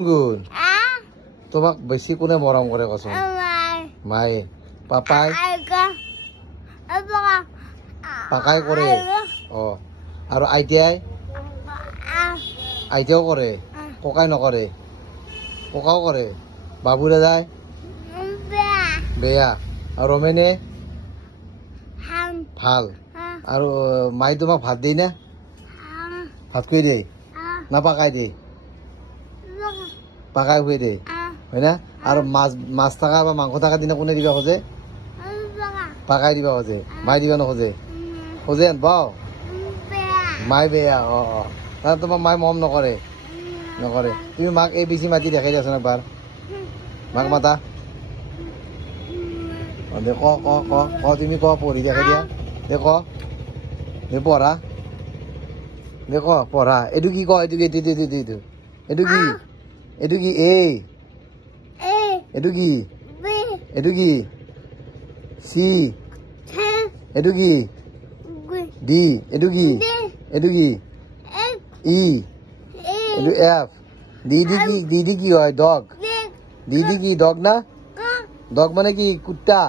গুণ তোমাক বেছি কোনে মৰম কৰে কচোন? মায়ে। পাপাই? পাপাই কৰে। অ আৰু আইতাই? আইতাও কৰে। ককাই নকৰে? ককাও কৰে। বাবু দাদাই? বেয়া। আৰু ৰমেনে? ভাল। আৰু মায়ে তোমাক ভাত দিয়ে না? ভাত খুৱাই দিয়ে না পাকাই দিয়ে? পাকাই খুৱাই দিয়ে হয় না? আৰু মাছ থকা বা মাংস থকা দিনা কোনে দিবা খোজে? পাকাই দিবা খোজে। মায়ে দিবা নোখোজে? খোজে আনবাও? মায়ে বেয়া। তাৰ তোমাক মায়ে মৰম নকৰে? নকৰে। তুমি মাক এই বেছি মাতি দেখাই দিয়াচোন এবাৰ। মাক মাতা। দে ক ক ক ক তুমি ক পঢ়ি দেখাই দিয়া। দে ক দে পঢ়া। দে ক পঢ়া। এইটো কি ক? এইটো এইটো এইটো এইটো এইটো কি? এইটো কি? এইটো কি? এইটো কি? চি। এইটো কি? ডি। এইটো কি? এইটো কি? ই। এইটো এফ। ডি ডি কি? ডি ডি কি হয়? ডগ। ডি ডি কি? ডগ না? ডগ মানে কি? কুত্তা।